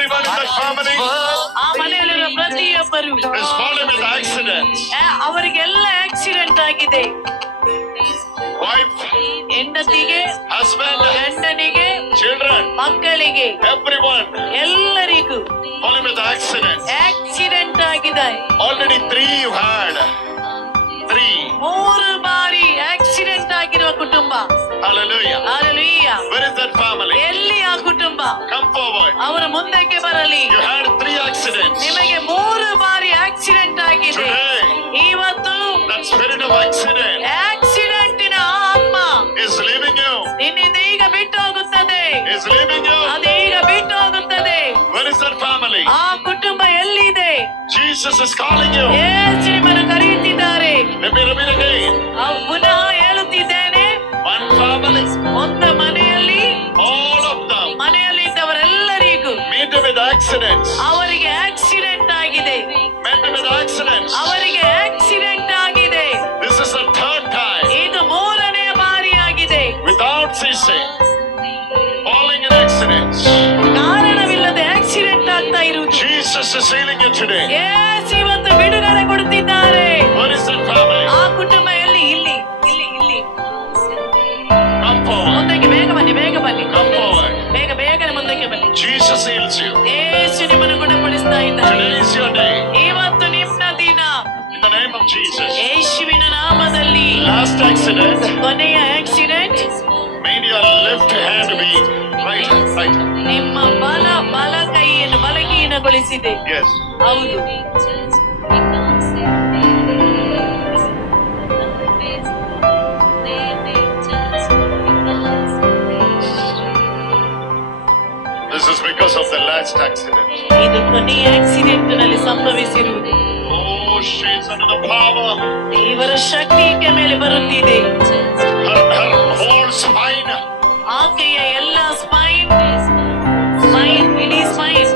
Everyone in that family ಆ ಮನೆಯಲ್ಲಿರುವ ಪ್ರತಿಯೊಬ್ಬರು is fallen with accidents. ಅವರಿಗೆಲ್ಲ ಆಕ್ಸಿಡೆಂಟ್ ಆಗಿದೆ. Wife, ಹೆಂಡತಿಗೆ, husband, ಗಂಡನಿಗೆ, children, ಮಕ್ಕಳಿಗೆ, everyone ಎಲ್ಲರಿಗೂ fallen with accidents. ಆಕ್ಸಿಡೆಂಟ್ ಆಗಿದೆ. Already 3 you had. 3. 3 ಬಾರಿ ಆಕ್ಸಿಡೆಂಟ್ ಆಗಿರುವ ಕುಟುಂಬ. Hallelujah. Hallelujah. Where is that family? ಎಲ್ಲಿ ಆ ಕುಟುಂಬ? Come forward. ಅವರ ಮುಂದಕ್ಕೆ ಬರಲಿ. You had 3 accidents. ನಿಮಗೆ 3 ಬಾರಿ ಆಕ್ಸಿಡೆಂಟ್ ಆಗಿದೆ. Today, ಇವತ್ತು that spirit of accident ಆಕ್ಸಿಡೆಂಟಿನ ಆತ್ಮ is leaving you. ನಿನ್ನಿಂದ ಈಗ ಬಿಟ್ಟು ಹೋಗುತ್ತದೆ. Is leaving you. ಅದು ಈಗ ಬಿಟ್ಟು ಹೋಗುತ್ತದೆ. Where is that family? ಆ ಕುಟುಂಬ ಎಲ್ಲಿದೆ? Jesus is calling you. ಯೇಸು ನಿಮ್ಮನ್ನು ಕರೆಯುತ್ತಿದ್ದಾರೆ. Let me repeat again. ಪುನಃ ಹೇಳುತ್ತಿದ್ದೇನೆ. One family. ಒಂದು ಮನೆಯಲ್ಲಿ All of them ಮನೆಯಲ್ಲಿದ್ದವರೆಲ್ಲರಿಗೂ meet with accidents. ಅವರಿಗೆ ಆಕ್ಸಿಡೆಂಟ್ ಆಗಿದೆ. Met with accidents. ಅವರಿಗೆ ಆಕ್ಸಿಡೆಂಟ್ ಆಗಿದೆ. This is the 3rd time. ಇದು 3ನೇ ಬಾರಿ ಆಗಿದೆ. Without ceasing. Falling in accidents. ಕಾರಣವಿಲ್ಲದೆ ಆಕ್ಸಿಡೆಂಟ್ ಆಗ್ತಾ ಇರುವುದು. Jesus is healing you today. ಯೇಸು ಇವತ್ತು ಬಿಡುಗಡೆ ಕೊಡುತ್ತಿದ್ದಾರೆ. Where is that family? ಆ ಕುಟುಂಬ ಎಲ್ಲಿ? ಇಲ್ಲಿ ಇಲ್ಲಿ ಇಲ್ಲಿ. Come forward. ಮುಂದಕ್ಕೆ ಬೇಗ ಬನ್ನಿ, ಬೇಗ ಬನ್ನಿ, Come forward. ಬೇಗ ಬೇಗನೆ ಮುಂದಕ್ಕೆ ಬನ್ನಿ. Jesus heals you. ಯೇಸು ನಿಮ್ಮನ್ನು ಗುಣಪಡಿಸ್ತಾ ಇದ್ದಾರೆ. Today is your day. ಇವತ್ತು ನಿಮ್ಮ ದಿನ. In the name of Jesus. ಯೇಸುವಿನ ನಾಮದಲ್ಲಿ. Last accident ಕೊನೆಯ accident made your left hand be right. ನಿಮ್ಮ ಬಲ ಕೈಯನ್ನು ಬಲಹೀನಗೊಳಿಸಿದೆ. Yes. ಹೌದು. This is because of the last accident. ಇದು ಕೊನೆಯ ಆಕ್ಸಿಡೆಂಟ್ ನಲ್ಲಿ ಸಂಭವಿಸಿರುವುದು. Oh, she's under the power. ದೇವರ ಶಕ್ತಿ ಈಕೆ ಮೇಲೆ ಬರುತ್ತಿದೆ. Her whole spine. ಆಕೆಯ ಎಲ್ಲ ಸ್ಪೈನ್ ಇಡೀ spine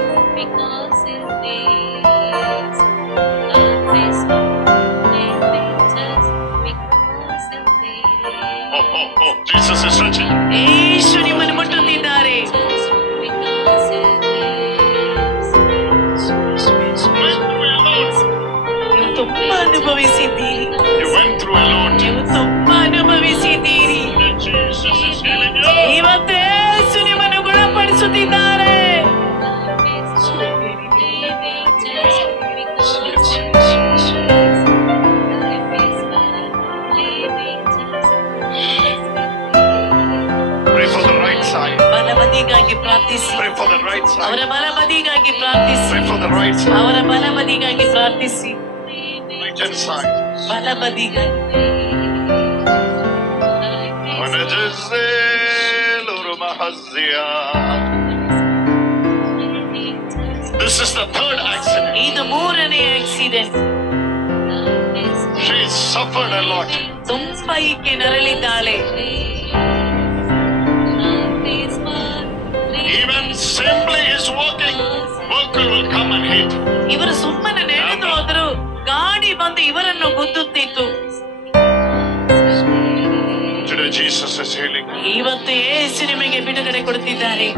Oh, Jesus is touching. ಯೇಸು ನಿಮ್ಮನ್ನು ಮುಟ್ಟುತ್ತಿದ್ದಾರೆ. ನೀವು ತುಂಬಾ ಅನುಭವಿಸಿದ್ದೀರಿ. You went through a lot. ನೀವು ತುಂಬಾ ಅನುಭವಿಸಿದ್ದೀರಿ. Jesus is healing you. ಇವತ್ತು ಯೇಸು ನಿಮ್ಮನ್ನು ಗುಣಪಡಿಸುತ್ತಿದ್ದಾರೆ. Pray for the right side. ಬಲಬದಿಗಾಗಿ ಪ್ರಾರ್ಥಿಸಿ. Pray for the right side. ಅವರ ಬಲಬದಿಗಾಗಿ ಪ್ರಾರ್ಥಿಸಿ. Pray for the right side. ಅವರ ಬಲಬದಿಗಾಗಿ ಪ್ರಾರ್ಥಿಸಿ. Right hand side. ಬಲಬದಿಗಾಗಿ. This is the 3rd accident. ಇದು 3ನೇ accident. She suffered a lot. ತುಂಬಾ ಈಕೆ ನರಳಿದ್ದಾಳೆ. Even simply is walking, vehicle will come and hit. ಇವರು ಸುಮ್ಮನೆ ನಡೆದು ಹೋದರು, ಗಾಡಿ ಬಂದು ಇವರನ್ನು ಗುದ್ದುತ್ತಿತ್ತು. Today Jesus is healing. ಇವತ್ತು ಯೇಸು ನಿಮಗೆ ಬಿಡುಗಡೆ ಕೊಡುತ್ತಿದ್ದಾರೆ.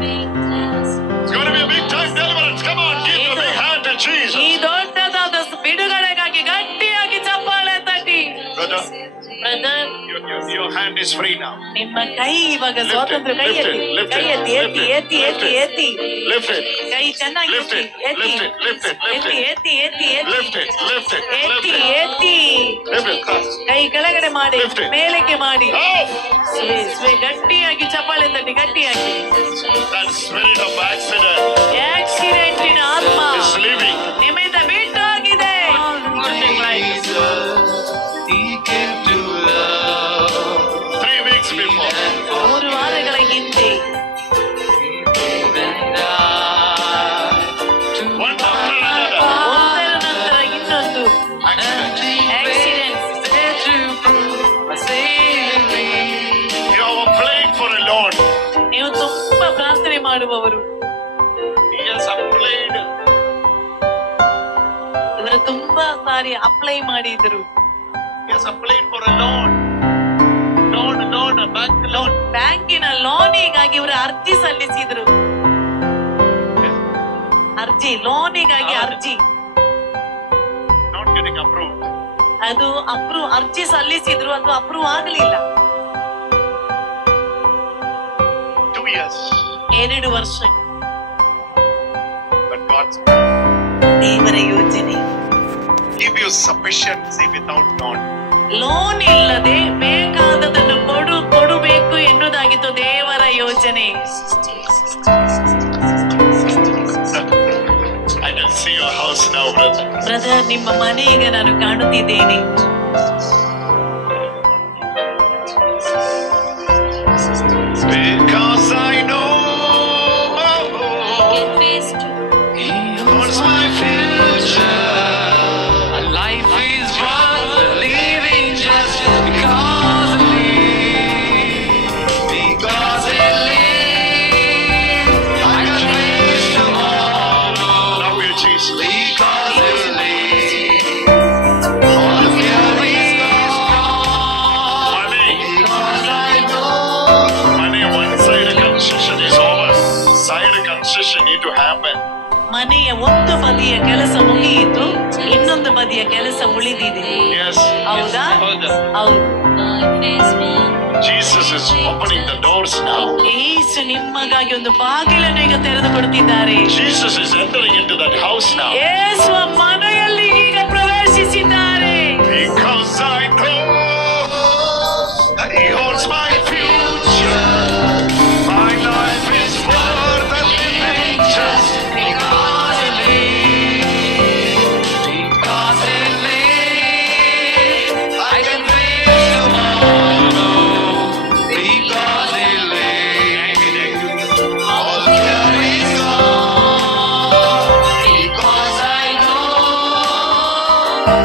It's going to be a big time deliverance. Come on, give a big hand to Jesus. ಈ ದೊಡ್ಡದಾದ ಬಿಡುಗಡೆಗಾಗಿ ಗಟ್ಟಿಯಾಗಿ ಚಪ್ಪಾಳೆ ತಟ್ಟಿ. Brother, your hand is free now. ನಿಮ್ಮ ಕೈ ಇವಾಗ ಸ್ವಾತಂತ್ರ್ಯ. ಕೈ ಎತ್ತಿ, ಕೈ ಎತ್ತಿ, ಎತ್ತಿ ಎತ್ತಿ ಎತ್ತಿ ಎತ್ತಿ. Lift it. ಕೈ ಚೆನ್ನಾಗಿ Lift it. ಎತ್ತಿ, Lift it. Lift it. Lift ಎತ್ತಿ it. ಎತ್ತಿ ಎತ್ತಿ ಎತ್ತಿ Lift it. Lift it. ಎತ್ತಿ Lift it. ಎತ್ತಿ. Lift it. ಕೈ ಕೆಳಗಡೆ ಮಾಡಿ, Lift it. ಮೇಲಕ್ಕೆ ಮಾಡಿ. Oh! ಗಟ್ಟಿಯಾಗಿ ಚಪ್ಪಾಳೆ ತಟ್ಟಿ, ಗಟ್ಟಿಯಾಗಿ. That spirit of accident ಆಕ್ಸಿಡೆಂಟಿನ ಆತ್ಮ is leaving. ನಿಮ್ಮಿಂದ ಬಿಟ್ಟಾಗಿದೆ. Three weeks before. 3 ವಾರಗಳ ಹಿಂದೆ One after another. ಒಂದರ ನಂತರ ಇನ್ನೊಂದು Accident. Accident. You have applied for a loan. ನೀವು ತುಂಬಾ ಪ್ರಾರ್ಥನೆ ಮಾಡುವವರು. He has applied. ಇವರು ತುಂಬಾ ಸಾರಿ ಅಪ್ಲೈ ಮಾಡಿದ್ರು. He has applied for a loan. Bank loan. ಬ್ಯಾಂಕಿನ ಲೋನಿಗಾಗಿ ಇವರು ಅರ್ಜಿ ಸಲ್ಲಿಸಿದ್ರು. ಅರ್ಜಿ, ಲೋನಿಗಾಗಿ ಅರ್ಜಿ. Not getting approved. ಅದು ಅರ್ಜಿ ಸಲ್ಲಿಸಿದ್ರು, ಅದು ಅಪ್ರೂವ್ ಆಗಲಿಲ್ಲ. 2 years. 2 ವರ್ಷ. But God's ದೇವರ ಯೋಜನೆ. give you sufficiency without not. Loan ಇಲ್ಲದೆ ಬೇಕಾದದನ್ನು ಕೊಡಬೇಕು ಎನ್ನುವುದಾಗಿತ್ತು ದೇವರ ಯೋಜನೆ. I can see your house now, brother. Brother, ನಿಮ್ಮ ಮನೆ ಈಗ ನಾನು ಕಾಣುತ್ತಿದ್ದೇನೆ. Because I know He holds my future. Life is worth living just because of me. Because I live, I can face tomorrow. Love you, Jesus. Because I live, all fear is gone. Money. Because I know Money, one side concession is over. Side concession need to happen. ಮನೆಯ ಒಂದು ಬದಿಯ ಕೆಲಸ ಮುಗಿಯಿತು, ಇನ್ನೊಂದು ಬದಿಯ ಕೆಲಸ ಉಳಿದಿದೆ. Yes. ಹೌದಾ? ಹೌದು. ಹೌದು. Jesus is opening the doors now. ಯೇಸು ನಿಮಗಾಗಿ ಒಂದು ಬಾಗಿಲನ್ನು ಈಗ ತೆರೆದು ಕೊಡ್ತಿದ್ದಾರೆ. Jesus is entering into that house now. ಯೇಸು ಮನೆಯಲ್ಲಿ ಈಗ ಪ್ರವೇಶಿಸಿದ್ದಾರೆ. Because I know that He holds my future. My life is worth living just because I live. Because I live, I can face tomorrow. Because I live, all fear is gone. Because I know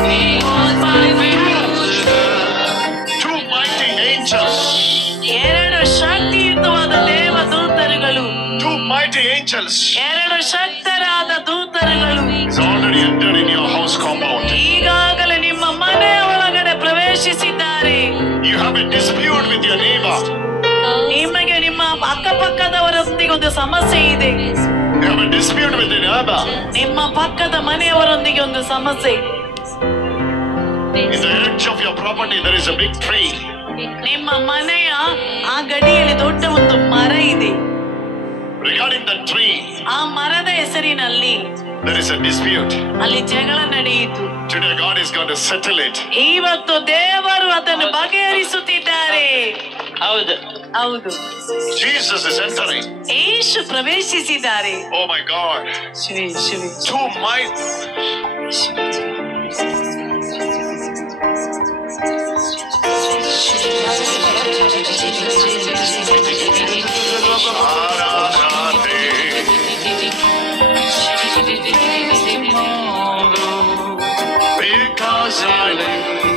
He holds my future. two mighty angels. 2 ಶಕ್ತಿಯುತವಾದ ದೇವದೂತರುಗಳು, Two mighty angels 2 ಶಕ್ತರಾದ ದೂತರುಗಳು is already entered in your house compound. ಈಗಾಗಲೇ ನಿಮ್ಮ ಮನೆಯ ಒಳಗಡೆ ಪ್ರವೇಶಿಸಿದ್ದಾರೆ. You have a dispute with your neighbor. ನಿಮಗೆ ನಿಮ್ಮ ಅಕ್ಕಪಕ್ಕದವರೊಂದಿಗೆ ಒಂದು ಸಮಸ್ಯೆ ಇದೆ. You have a dispute with your neighbor. ನಿಮ್ಮ ಪಕ್ಕದ ಮನೆಯವರೊಂದಿಗೆ ಒಂದು ಸಮಸ್ಯೆ ಇದೆ. In the edge of your property there is a big tree. ನಿಮ್ಮ ಮನೆಯ ಆ ಗಡಿಯಲ್ಲಿ ದೊಡ್ಡ ಒಂದು ಮರ ಇದೆ. Regarding that tree, ಆ ಮರದ ಹೆಸರಿನಲ್ಲಿ there is a dispute. ಅಲ್ಲಿ ಜಗಳ ನಡೆಯಿತು. Today God is going to settle it. ಇವತ್ತು ದೇವರು ಅದನ್ನು ಬಗೆಹರಿಸುತ್ತಿದ್ದಾರೆ. ಹೌದು. ಹೌದು, Jesus is entering. ಯೇಸು ಪ್ರವೇಶಿಸಿದ್ದಾರೆ. Oh my God. ಶಿವೆ ಶಿವೆ Two mighty. Because I live.